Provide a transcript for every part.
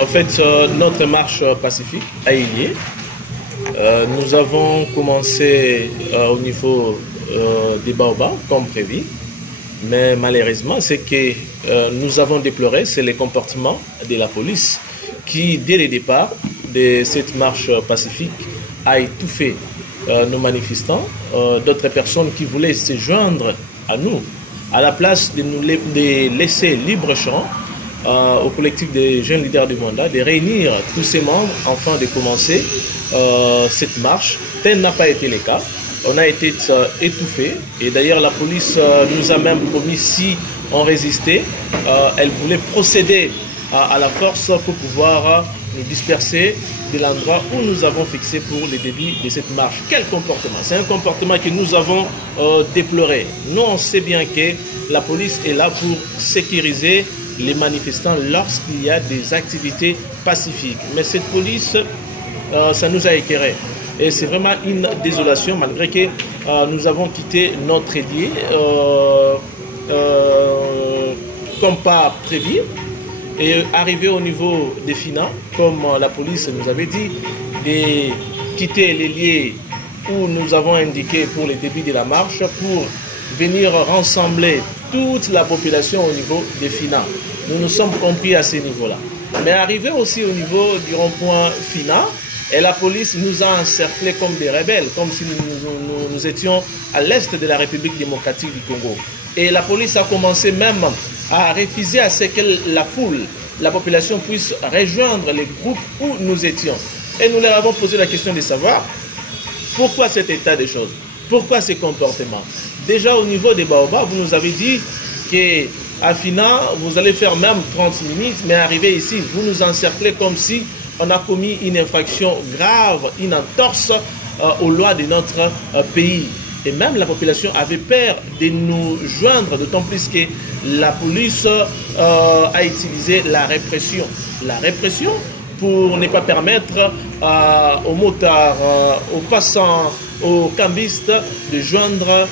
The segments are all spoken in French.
En fait, notre marche pacifique a eu lieu. Nous avons commencé au niveau des Baobabs, comme prévu. Mais malheureusement, ce que nous avons déploré, c'est les comportements de la police qui, dès le départ de cette marche pacifique, a étouffé nos manifestants, d'autres personnes qui voulaient se joindre à nous, à la place de nous laisser libre champ au collectif des jeunes leaders du mandat, de réunir tous ces membres afin de commencer cette marche. Tel n'a pas été le cas. On a été étouffés et d'ailleurs la police nous a même promis, si on résistait, elle voulait procéder à la force pour pouvoir nous disperser de l'endroit où nous avons fixé pour le début de cette marche. Quel comportement? C'est un comportement que nous avons déploré. Nous, on sait bien que la police est là pour sécuriser les manifestants lorsqu'il y a des activités pacifiques. Mais cette police, ça nous a éclairé. Et c'est vraiment une désolation, malgré que nous avons quitté notre lieu comme pas prévu. Et arrivé au niveau des FINA, comme la police nous avait dit, de quitter les lieux où nous avons indiqué pour le début de la marche pour venir rassembler toute la population au niveau des FINA. Nous nous sommes compris à ce niveau-là. Mais arrivé aussi au niveau du rond-point FINA, et la police nous a encerclés comme des rebelles, comme si nous étions à l'est de la République démocratique du Congo. Et la police a commencé même à refuser à ce que la foule, la population puisse rejoindre les groupes où nous étions. Et nous leur avons posé la question de savoir pourquoi cet état de choses, pourquoi ces comportements. Déjà au niveau des Baobabs, vous nous avez dit qu'à Fina, vous allez faire même 30 minutes, mais arrivé ici, vous nous encerclez comme si on a commis une infraction grave, une entorse aux lois de notre pays. Et même la population avait peur de nous joindre, d'autant plus que la police a utilisé la répression. La répression pour ne pas permettre aux motards, aux passants, aux cambistes de joindre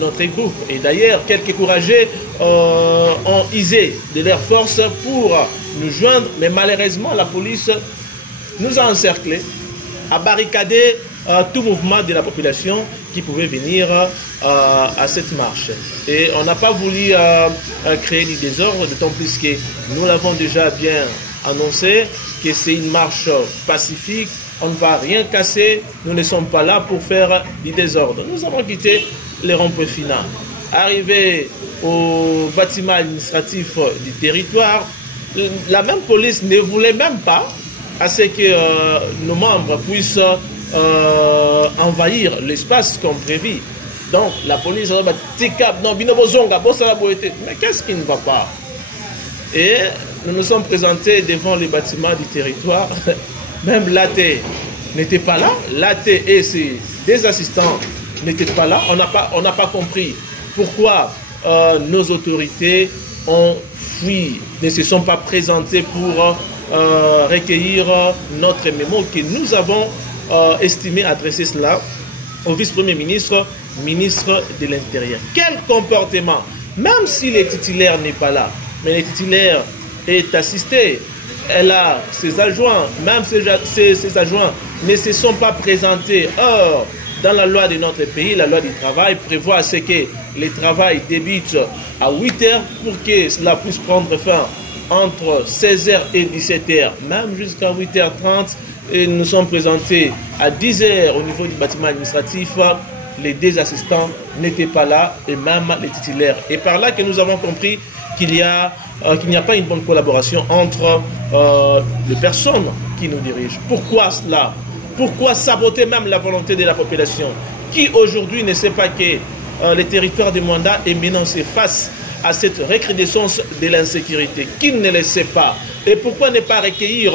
notre groupe. Et d'ailleurs, quelques courageux ont usé de leur force pour nous joindre, mais malheureusement, la police nous a encerclés, a barricadé tout mouvement de la population qui pouvait venir à cette marche. Et on n'a pas voulu créer du désordre, d'autant plus que nous l'avons déjà bien annoncé, que c'est une marche pacifique, on ne va rien casser, nous ne sommes pas là pour faire du désordre. Nous avons quitté les ronds-points finaux. Arrivé au bâtiment administratif du territoire, la même police ne voulait même pas à ce que nos membres puissent envahir l'espace comme prévu. Donc la police a dit mais qu'est-ce qui ne va pas? Et nous nous sommes présentés devant les bâtiments du territoire. Même l'AT n'était pas là. L'AT et ses deux assistants n'étaient pas là. On n'a pas compris pourquoi nos autorités ont fui, ne se sont pas présentés pour recueillir notre mémo que nous avons estimé adresser cela au vice-premier ministre, ministre de l'Intérieur. Quel comportement! Même si le titulaire n'est pas là, mais le titulaire est assisté, elle a ses adjoints, même ses adjoints ne se sont pas présentés. Or, dans la loi de notre pays, la loi du travail prévoit ce que le travail débute à 8 h pour que cela puisse prendre fin entre 16 h et 17 h, même jusqu'à 8 h 30. Et nous sommes présentés à 10 h au niveau du bâtiment administratif. Les deux assistants n'étaient pas là et même les titulaires. Et par là que nous avons compris qu'il n'y a pas une bonne collaboration entre les personnes qui nous dirigent. Pourquoi cela? Pourquoi saboter même la volonté de la population qui aujourd'hui ne sait pas que le territoire de Mwanda est menacé face à cette recrudescence de l'insécurité? Qui ne le sait pas? Et pourquoi ne pas recueillir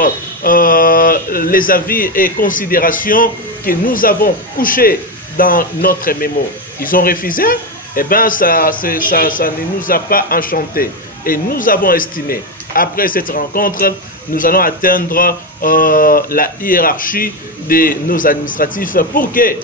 les avis et considérations que nous avons couchés dans notre mémo? Ils ont refusé. Eh bien, ça ne nous a pas enchantés. Et nous avons estimé, après cette rencontre, nous allons atteindre la hiérarchie de nos administratifs pour que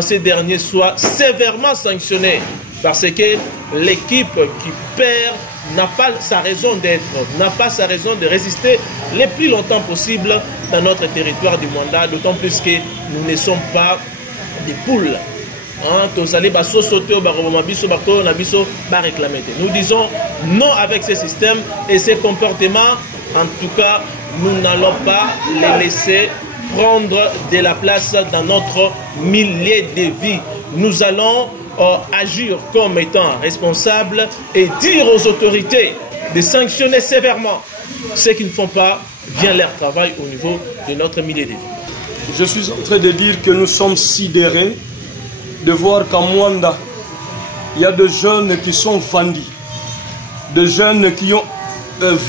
ces derniers soient sévèrement sanctionnés. Parce que l'équipe qui perd n'a pas sa raison d'être, n'a pas sa raison de résister le plus longtemps possible dans notre territoire du Mwanda, d'autant plus que nous ne sommes pas des poules. Nous disons non avec ces systèmes et ces comportements. En tout cas, nous n'allons pas les laisser prendre de la place dans notre milieu de vie. Nous allons agir comme étant responsables et dire aux autorités de sanctionner sévèrement ceux qui ne font pas bien leur travail au niveau de notre milieu de vie. Je suis en train de dire que nous sommes sidérés de voir qu'en Mwanda, il y a des jeunes qui sont vendus, des jeunes qui ont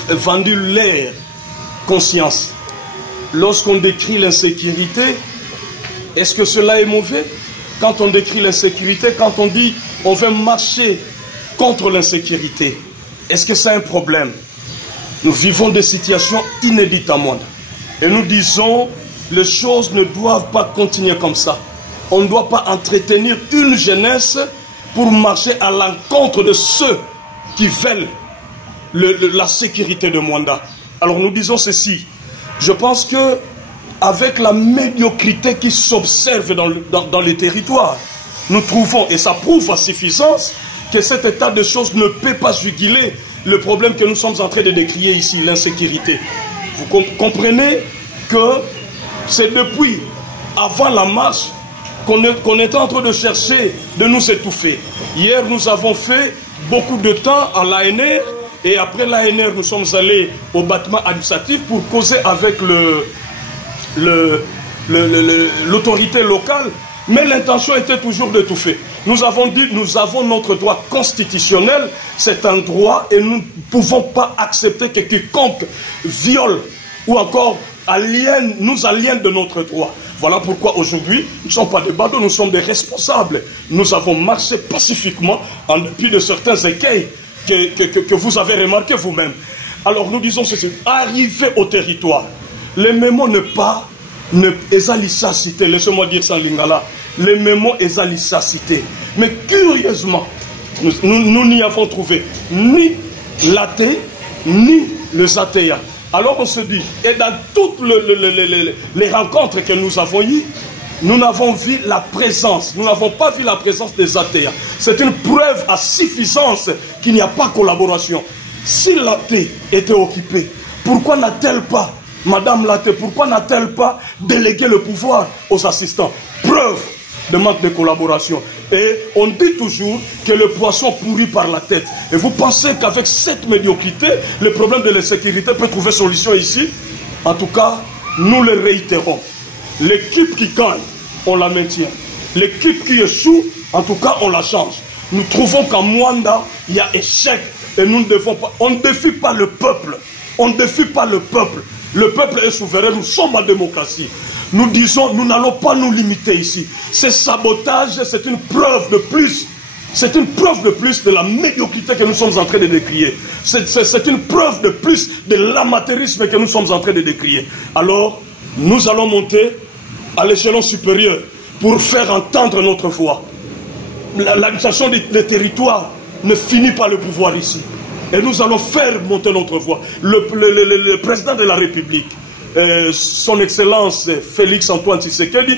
vendu leur conscience. Lorsqu'on décrit l'insécurité, est-ce que cela est mauvais? Quand on décrit l'insécurité, quand on dit on veut marcher contre l'insécurité, est-ce que c'est un problème? Nous vivons des situations inédites à Mwanda. Et nous disons, les choses ne doivent pas continuer comme ça. On ne doit pas entretenir une jeunesse pour marcher à l'encontre de ceux qui veulent la sécurité de Mwanda. Alors nous disons ceci. Je pense que avec la médiocrité qui s'observe dans les territoires, nous trouvons, et ça prouve à suffisance, que cet état de choses ne peut pas juguler le problème que nous sommes en train de décrire ici, l'insécurité. Vous comprenez que c'est depuis avant la marche qu'on est en train de chercher de nous étouffer. Hier, nous avons fait beaucoup de temps à l'ANR et après l'ANR, nous sommes allés au bâtiment administratif pour causer avec l'autorité locale, mais l'intention était toujours d'étouffer. Nous avons dit, nous avons notre droit constitutionnel, c'est un droit et nous ne pouvons pas accepter que quiconque viole ou encore nous aliène de notre droit. Voilà pourquoi aujourd'hui, nous ne sommes pas des badauds, nous sommes des responsables. Nous avons marché pacifiquement en dépit de certains écueils que vous avez remarqués vous-même. Alors nous disons ceci, arrivé au territoire, les mémos cité, laissez-moi dire ça en lingala, les mémos cité. Mais curieusement, nous n'y avons trouvé ni l'AT, ni le ZATEA. Alors on se dit, et dans toutes les rencontres que nous avons eues, nous n'avons vu la présence, nous n'avons pas vu la présence des athées. C'est une preuve à suffisance qu'il n'y a pas collaboration. Si l'athée était occupée, pourquoi n'a-t-elle pas, Madame l'athée, pourquoi n'a-t-elle pas délégué le pouvoir aux assistants? Preuve de manque de collaboration. Et on dit toujours que le poisson pourrit par la tête. Et vous pensez qu'avec cette médiocrité, le problème de l'insécurité peut trouver solution ici? En tout cas, nous le réitérons. L'équipe qui gagne, on la maintient. L'équipe qui échoue, en tout cas, on la change. Nous trouvons qu'en Mwanda, il y a échec. Et nous ne devons pas, on ne défie pas le peuple. On ne défie pas le peuple. Le peuple est souverain, nous sommes en démocratie. Nous disons, nous n'allons pas nous limiter ici. Ce sabotage, c'est une preuve de plus. C'est une preuve de plus de la médiocrité que nous sommes en train de décrier. C'est une preuve de plus de l'amateurisme que nous sommes en train de décrier. Alors, nous allons monter à l'échelon supérieur pour faire entendre notre voix. L'administration des territoires ne finit pas le pouvoir ici. Et nous allons faire monter notre voix. Le président de la République, son Excellence Félix Antoine Tshisekedi,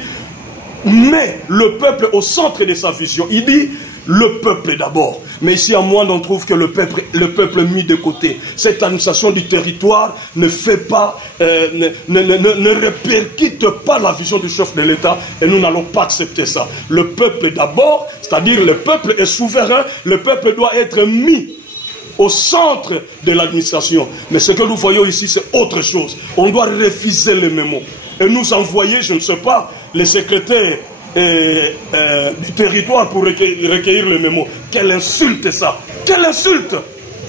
met le peuple au centre de sa vision. Il dit le peuple d'abord. Mais ici, à Mwanda, on trouve que le peuple mis de côté. Cette administration du territoire ne fait pas, ne répercute pas la vision du chef de l'État. Et nous n'allons pas accepter ça. Le peuple d'abord, c'est-à-dire le peuple est souverain. Le peuple doit être mis au centre de l'administration. Mais ce que nous voyons ici, c'est autre chose. On doit refuser les mémos. Et nous envoyer, je ne sais pas, les secrétaires du territoire pour recueillir les mémos. Quelle insulte est ça? Quelle insulte!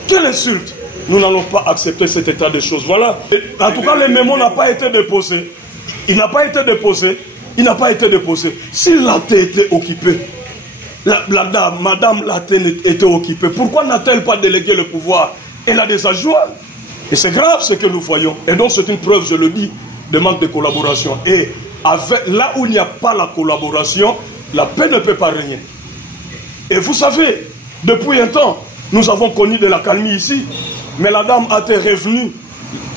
Quelle insulte! Nous n'allons pas accepter cet état de choses. Voilà. En tout cas, le mémo n'a pas été déposé. Il n'a pas été déposé. Il n'a pas été déposé. Si l'athée était occupé, Madame l'athée était occupée, pourquoi n'a-t-elle pas délégué le pouvoir? Elle a des adjoints. Et c'est grave ce que nous voyons. Et donc c'est une preuve, je le dis, de manque de collaboration. Et là où il n'y a pas la collaboration, la paix ne peut pas régner. Et vous savez, depuis un temps, nous avons connu de la calmie ici, mais la dame a été revenue,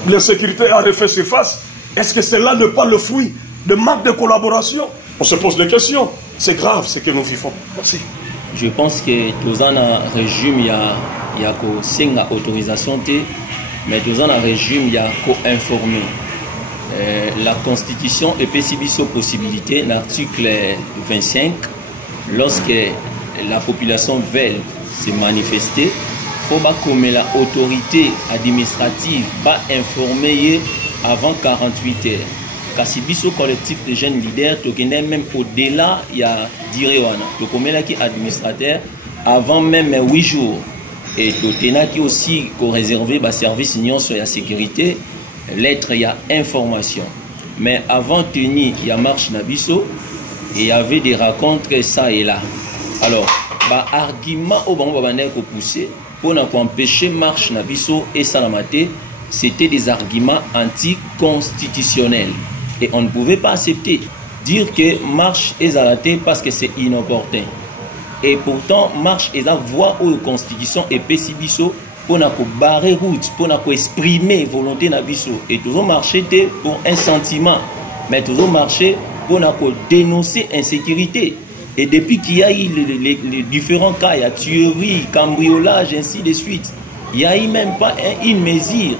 l'insécurité a refait surface. Est-ce que cela n'est pas le fruit de manque de collaboration? On se pose des questions. C'est grave ce que nous vivons. Merci. Je pense que tous un régime, il y a une autorisation, mais tous un régime, il y a informé. La Constitution est possible possibilité, l'article 25, lorsque la population veut se manifester, il faut que l'autorité administrative va informer avant 48 heures. Kasi biso collectif de jeunes leaders, même au-delà, il y a Direwana, qui administrateur avant même 8 jours. Et qui aussi réservé le service union sur la sécurité, lettre, il y a information. Mais avant tenir, il y a marche nabiso, et il y avait des rencontres ça et là. Alors, argument au bon poussé pour empêcher marche nabiso et salamate, c'était des arguments anticonstitutionnels. Et on ne pouvait pas accepter, dire que marche est arrêtée parce que c'est inopportun. Et pourtant, marche est la voie aux constitution et pessibiso pour barrer route, pour exprimer volonté nabiso. Et toujours marcher pour un sentiment, mais toujours marcher pour dénoncer insécurité. Et depuis qu'il y a eu les différents cas, il y a tuerie, cambriolage, ainsi de suite, il n'y a eu même pas une mesure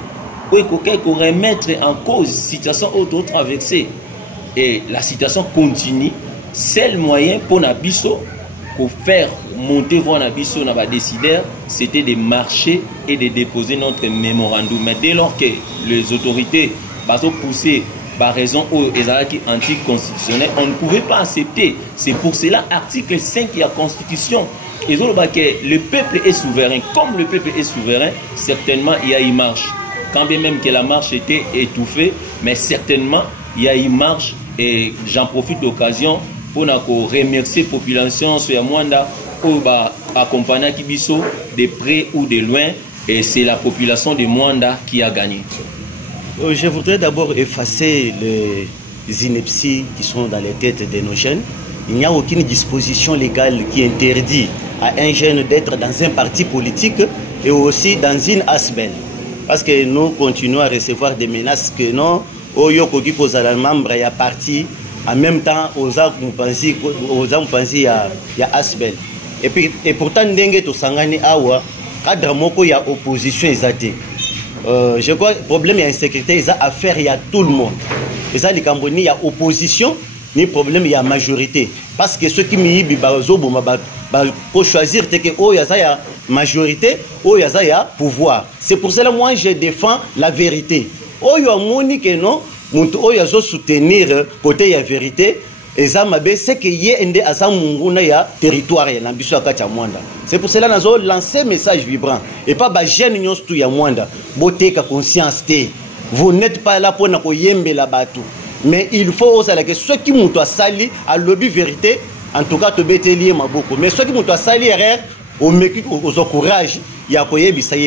pour remettre en cause la situation auto traversée. Et la situation continue. Seul moyen pour Nabiso, pour faire monter voir Nabiso, décideur, c'était de marcher et de déposer notre mémorandum. Mais dès lors que les autorités ont poussé par raison anticonstitutionnelle, on ne pouvait pas accepter. C'est pour cela, article 5 de la Constitution, et le peuple est souverain. Comme le peuple est souverain, certainement il y a une marche. Quand bien même que la marche était étouffée, mais certainement il y a une marche. Et j'en profite de l'occasion pour remercier la population sur Mwanda pour accompagner Kibiso de près ou de loin. Et c'est la population de Mwanda qui a gagné. Je voudrais d'abord effacer les inepties qui sont dans les têtes de nos jeunes. Il n'y a aucune disposition légale qui interdit à un jeune d'être dans un parti politique et aussi dans une ASBEL. Parce que nous continuons à recevoir des menaces que non, Oyo Kogi Kozala membre, il y a parti en même temps oza mupanzi il y a Asbel et pourtant ndenge to sangani awa cadre moko ya opposition ezate je crois problème ya insécurité eza affaire ya tout le monde eza likambo ni ya opposition ni problème ya majorité parce que ceux qui miyibi bazoboma pour choisir que yaza ya majorité yaza ya pouvoir. C'est pour cela moi je défends la vérité. Oyo amoni que non muntu yazo soutenir côté ya vérité eza mabe c'est que ye ende asa munguna ya territoire ya nambiso akacha mwanda. C'est pour cela nazo lancer message vibrant et pas ba jeune nyonso tu ya mwanda boteka conscience te. Vous n'êtes pas là pour na koyembela batu. Mais il faut aussi que ceux qui m'ont sali à lobby vérité, en tout cas, te bétélier ma beaucoup. Mais ceux qui m'ont sali erreur, au courage, il y a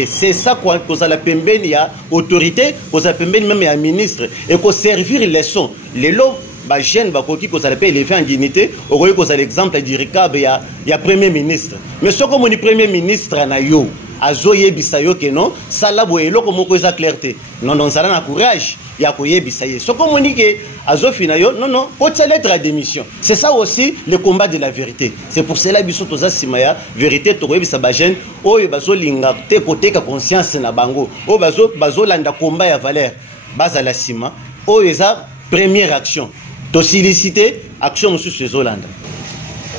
c'est ça quoi, qu'on a la pembeni, il y a autorité, qu'on a la pembeni même il y a ministre, et qu'on servir les sons. Les lots, bah jeune, bah qui qu'on a les faits en dignité, au lieu qu'on a l'exemple du RICAB, il y a premier ministre. Mais ce comme on est premier ministre, na yo. Azoye bisayo que non ça la boyelo comme ko za clarté non ça na courage ya koye bisaye ce comme on dit que azo finayo non ko tsa lettre à démission c'est ça aussi le combat de la vérité c'est pour cela biso toza simaya vérité to koye bisa ba jeune oyo bazo linga te côté ka conscience na bango o bazo landa combat ya valeur basa la sima oyo eza première action to solliciter action monsieur Zolanda.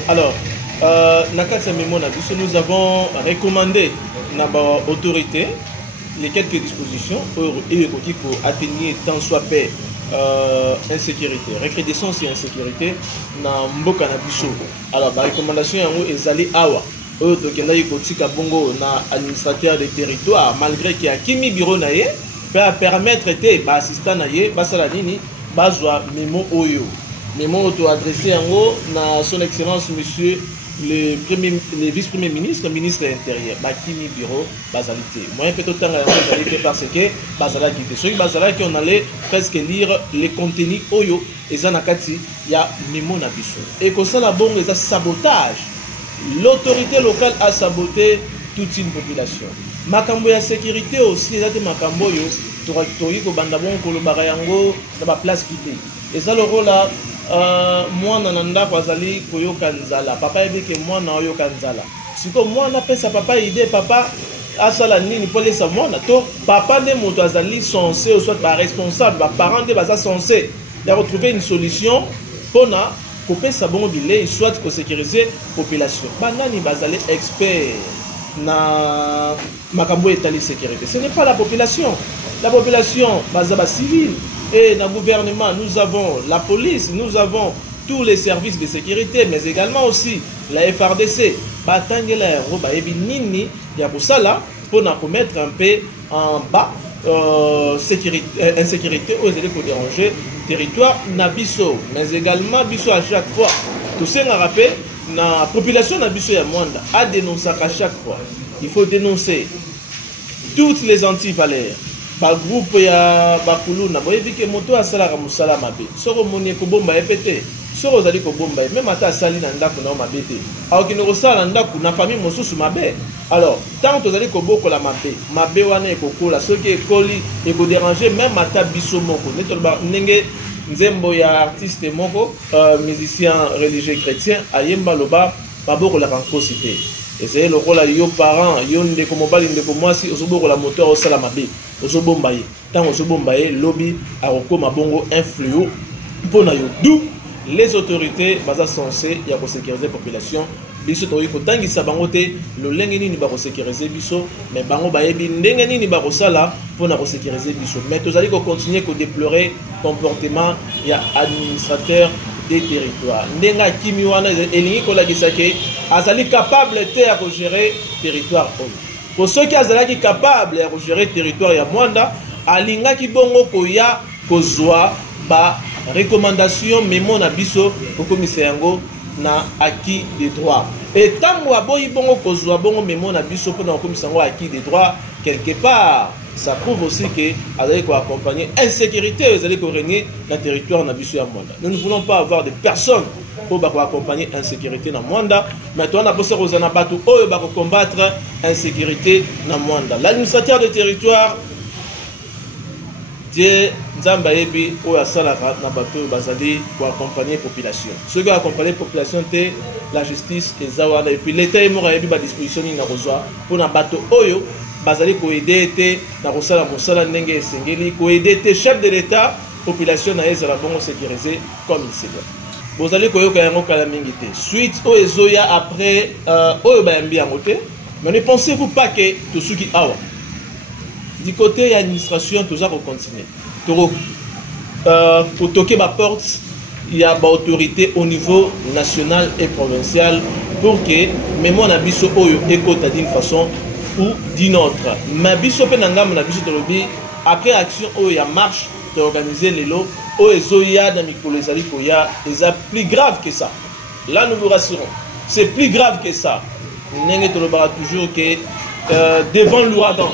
Alors Nakatsa Memo Nabiso, nous avons recommandé à autorité les quelques dispositions pour atteindre tant soit paix, insécurité, recrudescence et insécurité dans Mboka Nabiso. Alors la recommandation est allée awa. Bongo na administrateur des territoires malgré qu'il y a Kimi Biro naye peut permettre de assistant naye basala nini bazwa memo oyo memo auto adressé en haut na son excellence monsieur le vice-premier ministre, ministre de l'Intérieur, Bakimi Bureau, Basalité. Moi, peut-être parce que Basala qui était. Basala qui on allait presque lire les contenus Oyo et Zanakati, il y a Memo Nabiso. Et comme ça, la bonne est un sabotage. L'autorité locale a saboté toute une population. Makambo ya sécurité aussi, il y a des Makambo yo, Torakitori, Kobandabon, Kolobarayango, dans la place quittée. Et ça, le rôle là. Moi nananda kwazali koyoka nzala papa ebeke mwana oyoka nzala siko mwana pesa papa idée papa asala nini polesa mwana to papa ne moto azali censé ou soit ba responsable ba parent de baza censé de retrouver une solution pona ko pesa bon bilé soit ko sécuriser population banani bazali expert na makambo etali sécurité ce n'est pas la population bazaba civil. Et dans le gouvernement, nous avons la police, nous avons tous les services de sécurité, mais également aussi la FRDC. Il y a pour ça là, pour nous mettre un peu en bas, insécurité, aux élèves pour déranger, territoire, Nabiso, mais également Biso à chaque fois. Tout ça, on a rappelé, la population Nabiso et Mwanda a dénoncé à chaque fois. Il faut dénoncer toutes les antivaleurs. Ba groupe ya bakulu na boyebi ke moto asala ka musala mabe soko moni ko bomba epete soko zali ko bomba même ata sali na ndako na mabete aw ki no sala ndako na famille mosusu mabe alors tant to zali ko boko la mabe wana ko kola soki ekoli e ko déranger même ata biso moko neto ba ndenge nzembo ya artiste moko musicien religieux chrétien ayemba loba ba boko la kankosité et c'est le rôle yo parents yo ndeko mobali ndeko mwasi osoboko la moteur au sala mabe Osobombaye, tant Osobombaye, lobby a recours bongo influent pour d'où les autorités basées censées y a pour sécuriser la population. Biso to yiko tangi sabangote le lengeni ni ba sécuriser biso mais bango bayebi ndengeni ni ba sala pour na sécuriser biso. Mais tous allez continuer que déplorer comportement y a administrateur des territoires. Ndenga kimi wana elingi ko la gisake azali capable de gérer territoire. Pour ceux qui sont capables de gérer le territoire ya Mwanda, alinga ki bongo koya kozwa ba recommandation memo na biso au commissaire yango na acquis des droits. Et tango aboyi bongo kozwa bongo memo na biso pour na commissaire yango acquis des droits quelque part ça prouve aussi que azali ko accompagner insécurité azali ko régner dans le territoire na biso ya Mwanda. Nous ne voulons pas avoir de personnes pour accompagner l'insécurité dans le monde. Maintenant, on a posé aux anabatu pour combattre l'insécurité dans le monde. L'administrateur du territoire Dieu nzamba yebi oyo asalaka na bato bazali pour accompagner population. Ceux qui accompagner population te la justice ezawala et puis l'état est mort yebi ba disposition ni na kozwa pour na bato oyo bazali ko aider te na kosala mosala ndenge esengeli ko aider te chef de l'état population na ezala bongo sécurisé comme il se doit. Bozali koyoka yango kala mingi te. Suite oyo ezoya après oyo bayambi yango te. Mais ne pensez-vous pas que tout ce qui awa du côté de l'administration, tout ça va continuer. Pour toquer ma porte, il y a une autorité au niveau national et provincial pour que même mon abisso écoute d'une façon ou d'une autre. Ma biso penanga mon abisso tolobi après action où il y a marche d'organiser les lots où il y a dans Mikolezali koya c'est plus grave que ça. Là nous vous rassurons, c'est plus grave que ça. N'engé tolobara toujours que devant l'ouragan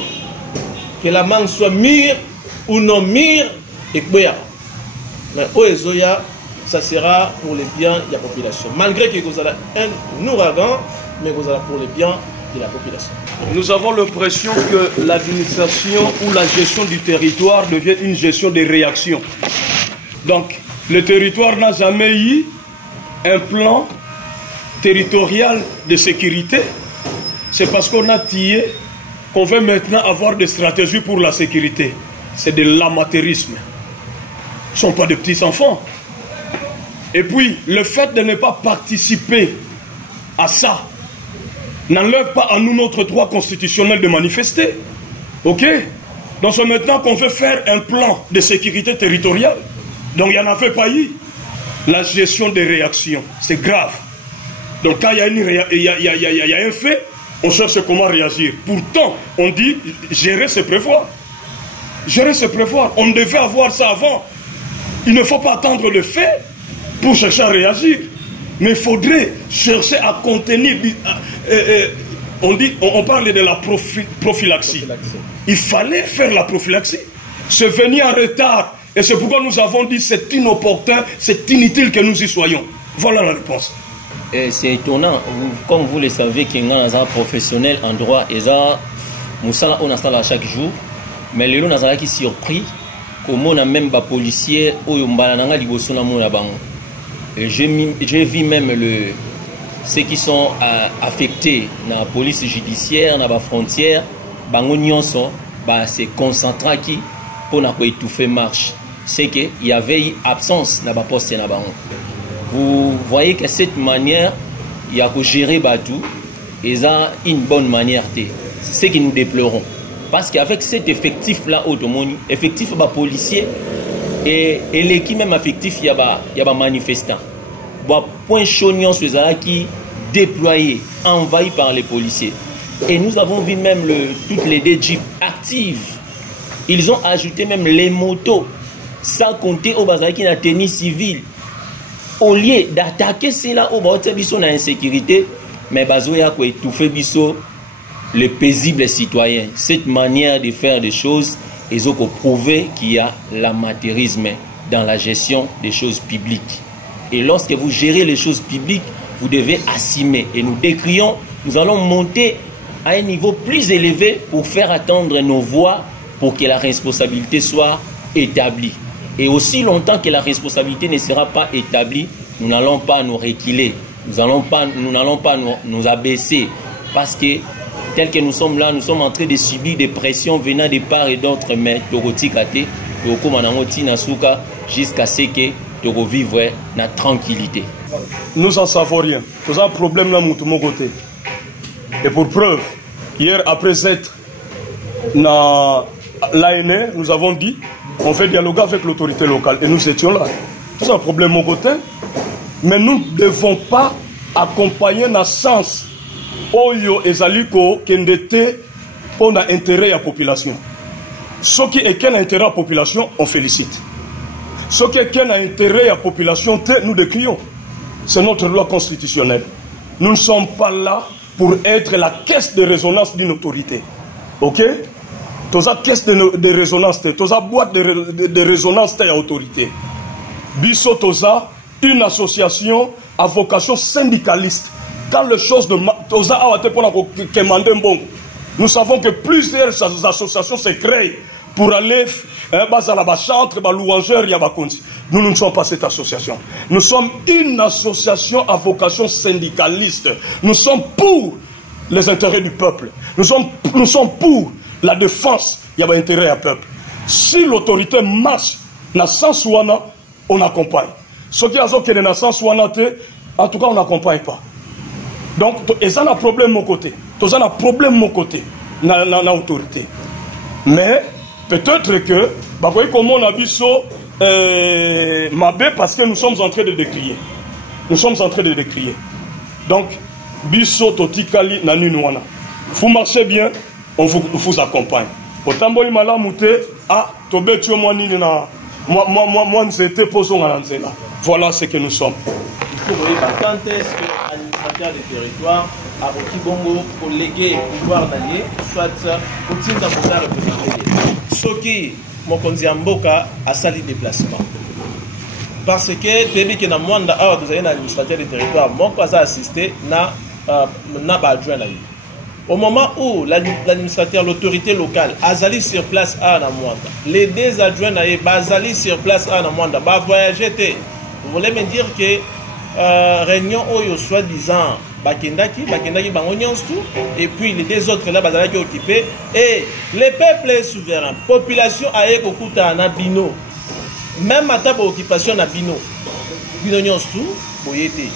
que la mangue soit mire ou non mire et quoi. Mais Oezoya, ça sera pour le bien de la population. Malgré que vous avez un ouragan, mais vous avez pour le bien de la population. Nous avons l'impression que l'administration ou la gestion du territoire devient une gestion de réaction. Donc, le territoire n'a jamais eu un plan territorial de sécurité. C'est parce qu'on a tiré qu'on veut maintenant avoir des stratégies pour la sécurité. C'est de l'amateurisme. Ce ne sont pas de petits enfants. Et puis, le fait de ne pas participer à ça n'enlève pas à nous notre droit constitutionnel de manifester. Ok? Donc c'est maintenant qu'on veut faire un plan de sécurité territoriale. Donc il n'y en avait pas eu. La gestion des réactions, c'est grave. Donc quand il y a un fait, on cherche comment réagir. Pourtant, on dit gérer c'est prévoir. Gérer c'est prévoir. On devait avoir ça avant. Il ne faut pas attendre le fait pour chercher à réagir. Mais il faudrait chercher à contenir. On parle de la prophylaxie. Il fallait faire la prophylaxie. Se venir en retard. Et c'est pourquoi nous avons dit c'est inopportun, c'est inutile que nous y soyons. Voilà la réponse. C'est étonnant, comme vous le savez, qu'il y a un professionnel en droit, et ça, on a ça chaque jour, mais les gens ont été surpris, comme on a même des policiers, et j'ai vu même ceux qui sont affectés dans la police judiciaire, dans la frontière, c'est concentré qui pour étouffer marche. C'est qu'il y avait absence dans la poste. Vous voyez que cette manière, il y a que gérer Batou, et ça une bonne manière. C'est ce que nous déplorons. Parce qu'avec cet effectif-là, effectif policier, et l'équipe même effectif, il y a des manifestants. Point chognon sur qui déployé, envahi par les policiers. Et nous avons vu même toutes les deux jeeps actives. Ils ont ajouté même les motos, sans compter au bazar qui n'a tenue civile. Au lieu d'attaquer cela au bas de l'insécurité, mais bazoya ko étouffer biso les paisibles citoyens. Cette manière de faire des choses, ils ont prouvé qu'il y a l'amateurisme dans la gestion des choses publiques. Et lorsque vous gérez les choses publiques, vous devez assumer. Et nous décrions, nous allons monter à un niveau plus élevé pour faire attendre nos voix pour que la responsabilité soit établie. Et aussi longtemps que la responsabilité ne sera pas établie, nous n'allons pas nous reculer, nous n'allons pas nous abaisser. Parce que tel que nous sommes là, nous sommes en train de subir des pressions venant de part et d'autre, mais jusqu'à ce que nous vivions la tranquillité. Nous en savons rien. Nous avons un problème là de mon côté. Et pour preuve, hier après être dans l'ANR, nous avons dit on fait dialoguer avec l'autorité locale et nous étions là. C'est un problème mon côté. Mais nous ne devons pas accompagner dans le sens Oyo et Zaliko qui n'était pas intérêt à la population. Ce qui est quel intérêt à la population, on félicite. Ce qui est quel intérêt à la population, nous décrions. C'est notre loi constitutionnelle. Nous ne sommes pas là pour être la caisse de résonance d'une autorité. Ok? Toza caisse de résonance, toza boîte de résonance de l'autorité. Biso toza, une association à vocation syndicaliste. Quand les choses de toza a été pour bon, nous savons que plusieurs associations se créent pour aller à la chantre, à louangeur, nous ne sommes pas cette association. Nous sommes une association à vocation syndicaliste. Nous sommes pour les intérêts du peuple. Nous sommes pour la défense. Il y a un intérêt à peuple. Si l'autorité marche dans sens ouana, on accompagne. Ceux qui ont dans sens ouana, en tout cas, on n'accompagne pas. Donc, ils ont un problème de mon côté. Ils ont un problème de mon côté dans l'autorité. Mais, peut-être que, comme on a vu ça, parce que nous sommes en train de décrier. Nous sommes en train de décrier. Donc, biso totikali na nunuana. Vous marchez bien, on vous accompagne. Otamboli malamute, ah, tobetio moi nini na moi nzete poso ngana nzela. Voilà ce que nous sommes. Il faut voir quand est-ce que l'administrateur du territoire a Okibongo pour léguer pouvoir d'allier, soit pour Tinda Moussa représenter. Ce qui, mon Konziamboka, a sali déplacement. Parce que, depuis que dans le monde, vous avez un administrateur du territoire, mon pas assisté, n'a pas adjoint la vie. Au moment où l'administrateur, l'autorité locale, a sali sur place à Namwanda, les deux adjoints n'avaient pas sali sur place à Namwanda, bah voyager. Vous voulez me dire que réunion oyo soi-disant bakendaki tout, et puis les deux autres là bazalaki occupés, et le peuple est souverain, population aye kokuta na bino, même à table occupation na bino tout boyete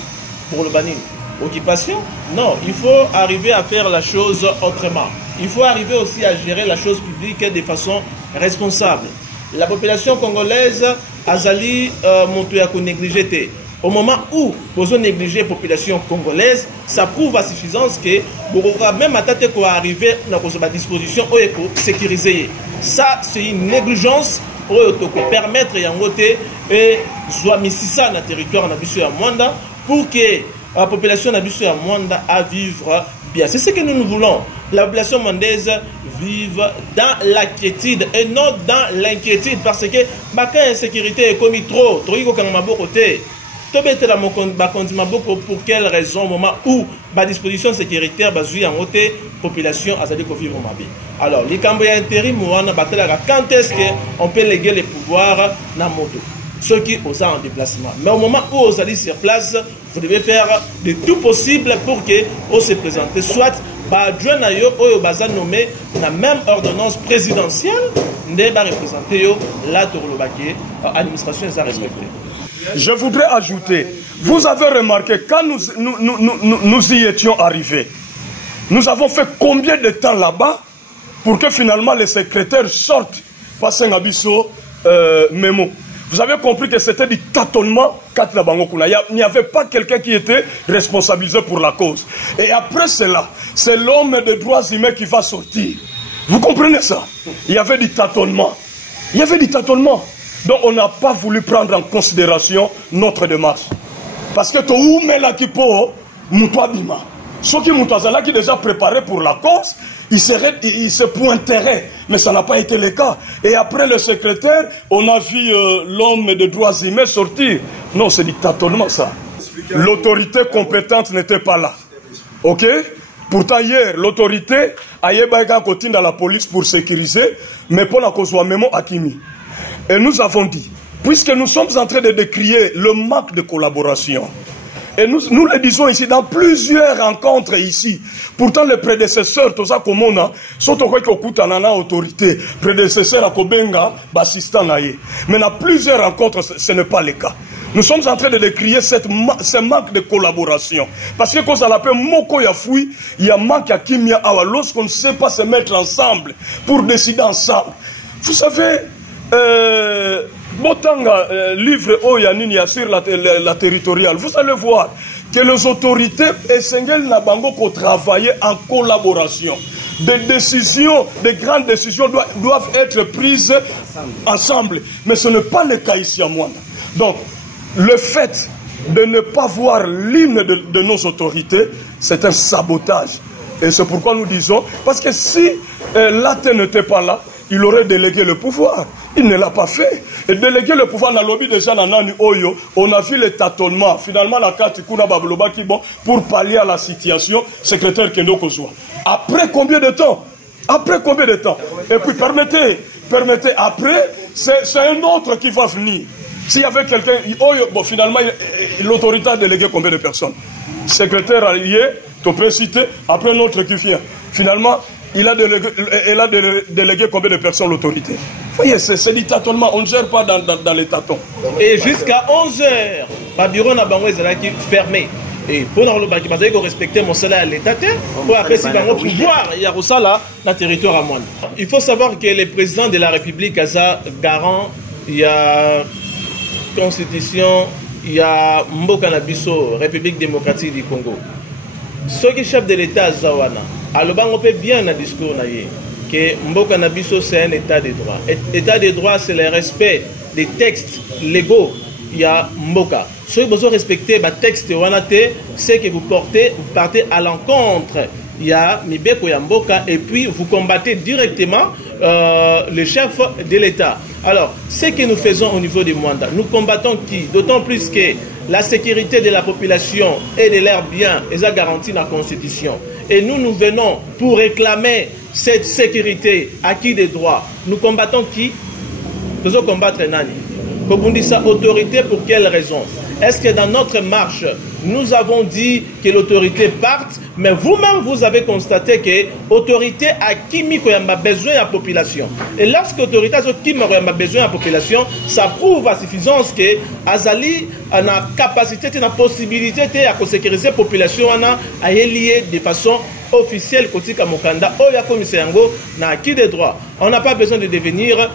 pour le banning occupation. Non, il faut arriver à faire la chose autrement. Il faut arriver aussi à gérer la chose publique de façon responsable. La population congolaise azali monté à négligé. Au moment où vous négligez la population congolaise, ça prouve à suffisance que vous même à tête pour arriver dans la disposition pour sécuriser. Ça, c'est une négligence pour permettre et soit mis ça dans le territoire de Mwanda pour que la population de Mwanda à vivre bien. C'est ce que nous voulons. La population mondaise vive dans la quiétude et non dans l'inquiétude, parce que quand l'insécurité est commis trop côté. Pour quelle raison, au moment où la disposition sécuritaire basée en haute population a dit qu'on vit au Mabi. Alors, les Cambodgiens intérim, quand est-ce qu'on peut léguer les pouvoirs dans le moto? Ceux qui osent en déplacement. Mais au moment où vous allez sur place, vous devez faire de tout possible pour que vous se présentez. Soit, nommé la même ordonnance présidentielle, ne va représenter la l'administration est respectée. Je voudrais ajouter, vous avez remarqué, quand nous y étions arrivés, nous avons fait combien de temps là-bas pour que finalement les secrétaires sortent par Sengabiso mémo. Vous avez compris que c'était du tâtonnement. Il n'y avait pas quelqu'un qui était responsabilisé pour la cause. Et après cela, c'est l'homme des droits humains qui va sortir. Vous comprenez ça? Il y avait du tâtonnement. Il y avait du tâtonnement. Donc on n'a pas voulu prendre en considération notre démarche. Parce que tout là qui peut Moutouabima. Ceux qui Moutouazala qui déjà préparé pour la cause, il se pointerait. Mais ça n'a pas été le cas. Et après le secrétaire, on a vu l'homme des droits humains sortir. Non, c'est du tâtonnement ça. L'autorité compétente n'était pas là. Ok? Pourtant hier, l'autorité a eu un côté dans la police pour sécuriser, mais pour la cause même Akimi. Et nous avons dit, puisque nous sommes en train de décrier le manque de collaboration, et nous le disons ici dans plusieurs rencontres ici, pourtant les prédécesseurs, tout ça comme on a, sont au Kokutanana autorité, prédécesseurs à Kobenga, Bassistan Naye. Mais dans plusieurs rencontres, ce n'est pas le cas. Nous sommes en train de décrier ce manque de collaboration. Parce que quand ça l'appelle Moko Yafoui, il y a manque à Kimia Awa, lorsqu'on ne sait pas se mettre ensemble pour décider ensemble. Vous savez, Botanga, livre Oyanini sur la territoriale, vous allez voir que les autorités Essengel Nabango pour travailler en collaboration. Des décisions, des grandes décisions doivent être prises ensemble. Mais ce n'est pas le cas ici à Mwanda. Donc, le fait de ne pas voir l'hymne de nos autorités, c'est un sabotage. Et c'est pourquoi nous disons, parce que si l'ATE n'était pas là, il aurait délégué le pouvoir. Il ne l'a pas fait. Et déléguer le pouvoir dans le lobby déjà dans Nani Oyo, on a vu les tâtonnements. Finalement, la carte Kuna Babloba qui bon pour pallier à la situation, secrétaire Kendo Kozwa. Après combien de temps? Après combien de temps? Et puis permettez permettez, après, c'est un autre qui va venir. S'il y avait quelqu'un, bon, finalement, l'autorité a délégué combien de personnes? Secrétaire allié, tu peux citer, après un autre qui vient. Finalement, elle a délégué combien de personnes l'autorité? Vous voyez, c'est du tâtonnement, on ne gère pas dans les tâtons. Et jusqu'à 11h, le bureau n'a pas été fermé. Et pour nous respecter mon salaire à l'État, pour après pouvoir, il y a ça là, dans le territoire à moi. Il faut savoir que le président de la République a garant, il y a constitution, il y a Mboka Nabiso, République démocratique du Congo. Ceux qui chef de l'État Zawana, alors on peut bien dans le discours que Mboka Nabiso c'est un État de droit. État de droit c'est le respect des textes légaux. Il y a Mboka. Si vous respectez le texte c'est que vous partez à l'encontre. Il y a Mibeko Yamboka et puis vous combattez directement le chef de l'État. Alors, ce que nous faisons au niveau des Mwanda, nous combattons qui? D'autant plus que la sécurité de la population et de leurs biens est garantie dans la Constitution. Et nous venons pour réclamer cette sécurité acquis des droits. Nous combattons qui? Nous allons combattre Nani. Kobundisa autorité pour quelle raison? Est-ce que dans notre marche, nous avons dit que l'autorité parte, mais vous-même, vous avez constaté que l'autorité a qui a besoin de la population. Et lorsque l'autorité a besoin de la population, ça prouve à suffisance que Azali a la capacité, la possibilité de sécuriser la population à lier de façon officielle côté Kamokanda, n'a acquis des droits. On n'a pas besoin de devenir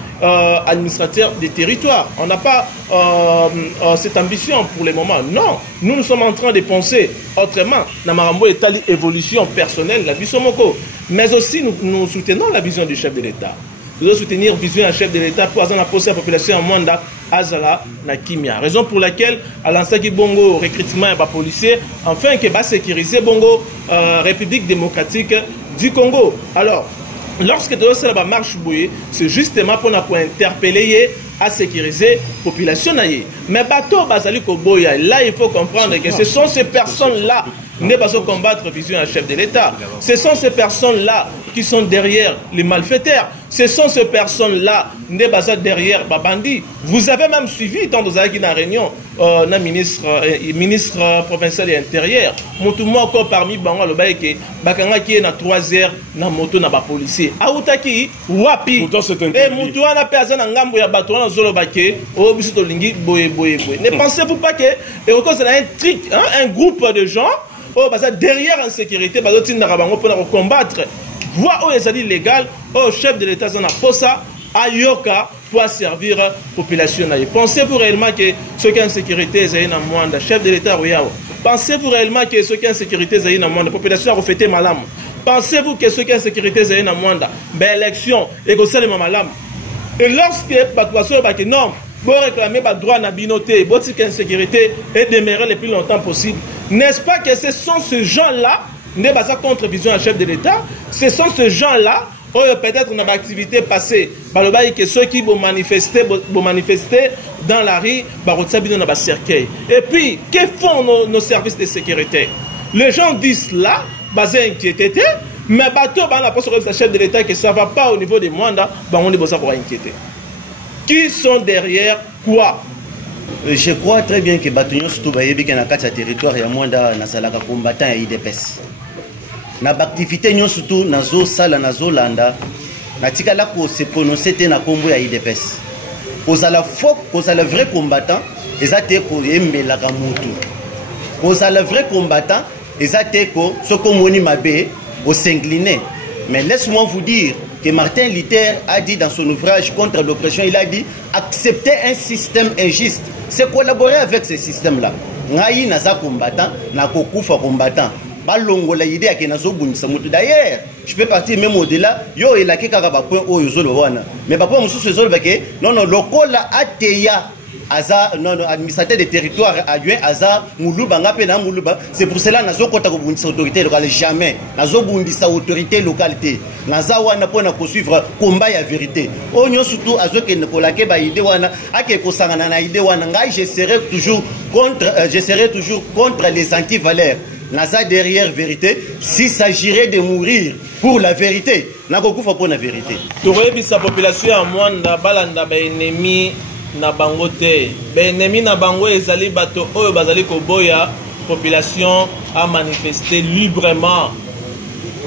administrateur des territoires. On n'a pas cette ambition pour le moment. Non, nous sommes en train de penser autrement. Namarambo est une évolution personnelle, la Bisomoko. Mais aussi, nous soutenons la vision du chef de l'État. Nous devons soutenir la vision du chef de l'État pour avoir la population en Mwanda, Azala, na Kimia. Raison pour laquelle, à l'instant qui Bongo, recrutement et policier, enfin, que va sécuriser Bongo, République démocratique du Congo. Alors, lorsque tu as la marche bouillée, c'est justement pour interpeller à sécuriser la population. Mais bateau Bazali Koboya, là il faut comprendre que ce sont ces personnes-là qui ne pas combattre la vision du chef de l'État. Ce sont ces personnes-là qui sont derrière les malfaiteurs. Ce sont ces personnes-là qui ne pas derrière Babandi. Vous avez même suivi, tant dans la réunion, le ministre provincial et intérieur. Moi encore parmi Bango, le Baïké, Bakanga qui est dans 3 heures, dans moto, dans les policiers. Aoutaki, Wapi. Pourtant c'est un et Moutouana a personne en Gambo, ya Batouana Zolobake, au Bissou Lingi, Boye. Ne pensez-vous pas que, et encore c'est un trick, un groupe de gens, derrière en sécurité, pour combattre, voir où les alliés légaux, au chef de l'État, à Yoka, pour servir la population. Pensez-vous réellement que ceux qui ont en sécurité, c'est un monde, chef de l'État, pensez-vous réellement que ceux qui ont en sécurité, c'est un monde, la population a refait malam. Pensez-vous que ceux qui ont en sécurité, c'est un monde, l'élection, et que c'est le malam. Et lorsque les non, pour réclamer le droit à la binoté, pour la sécurité et demeurer le plus longtemps possible, n'est-ce pas que ce sont ces gens-là, n'est pas ça contre vision un chef de l'État, ce sont ces gens-là, peut-être dans l'activité passée, que ceux qui vont manifester dans la rue, dans le cercueil. Et puis, que font nos services de sécurité? Les gens disent là, basé inquiété, mais bateau, la poste de chef de l'État que ça ne va pas au niveau des mandats, on est besoin pour inquiéter. Qui sont derrière quoi? Je crois très bien que Batouignon surtout bayebi que na kati ya territoire ya Mwanda na salaka combattant ya IDPS. Na activité nyon surtout nazo sala nazo landa na tikala ko se prononcer te na kombo ya IDPS. Kozala faux, kozala vrai combattant, ezate ko embela ka mutu. Kozala vrai combattant, ezate ko sokomoni mabe au s'incliner. Mais laisse-moi vous dire que Martin Luther a dit dans son ouvrage Contre l'oppression, il a dit accepter un système injuste, c'est collaborer avec ce système-là. Ngaï naza combattant, na kokufa combattant. Balongola idée à kenazo bunisa mutu. D'ailleurs, je peux partir même au-delà. Yo il a quelque part point au yozolo wana. Mais pas pour monsieur zolo bake. Non lokola ateya. Aza non administrateur des territoires adjoint Aza Moulouba ngape na Moulouba. C'est pour cela nazo kota ko bundisa autorité locale jamais. Nazo bundisa autorité localité. Naza wana pona ko suivre combat ya vérité. Onyo surtout azo ke ne kolake ba idée wana ake ko sangana na idée wana ngai je serai toujours contre les anti-valeurs. naza derrière vérité, s'il s'agirait de mourir pour la vérité, nakokufa pour la vérité. Torebisa population ya Mwanda balanda ba ennemi na bango te. Ba ennemi na bango ezali bato oyo bazali koboya population a manifester librement.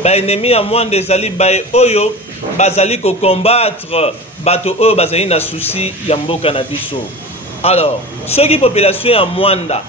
Ba ennemi ya Mwanda ezali ba oyo bazali ko combattre bato oyo bazali na souci ya mboka na biso. Alors, ceux qui population ya Mwanda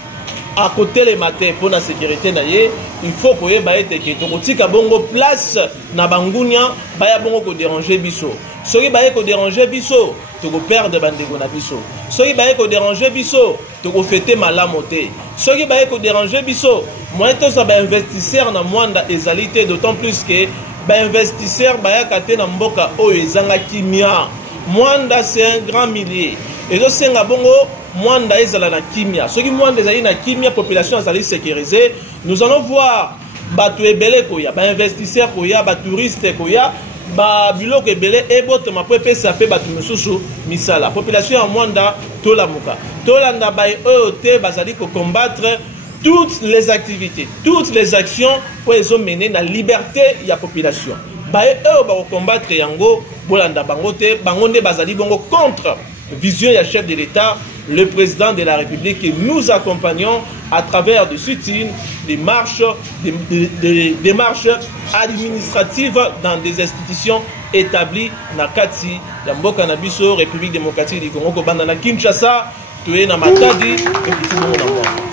à côté les matins pour la sécurité naie, il faut que vous ayez que bongo place na bangunya baya bongo ko déranger biso. Ceux qui baye ko déranger biso, to ko perdre bandeko na biso. Ceux qui baye ko déranger biso, to ko fêter malamoté. Ceux qui baye ko déranger biso, moi to ça ba investisseur na Mwanda ezalité d'autant plus que ba investisseur baya kate na mboka o ezanga kimia. Mwanda c'est un grand millier. Et donc c'est bongo Mwanda ezala na kimia. Ceux qui Mwanda ezali na kimia, population ezali sécurisée. Nous allons voir batu ebele koya, ba investisseurs koya, ba touristes koya, ba biloko ebele ebote ma pepe sape batu mususu misala. Population ya Mwanda tola muka. Tolanda ba EOT bazali ko combattre toutes les activités, toutes les actions pour les mener la liberté ya population. Ba eux ba combattre yango bolanda bangote, bangonde bazali bongo contre vision ya chef de l'État, le président de la République, et nous accompagnons à travers des sit-ins, des marches, des marches administratives dans des institutions établies na kati ya mboka na biso République démocratique du Congo ko banda na Kinshasa, tué na Matadi et tout le monde.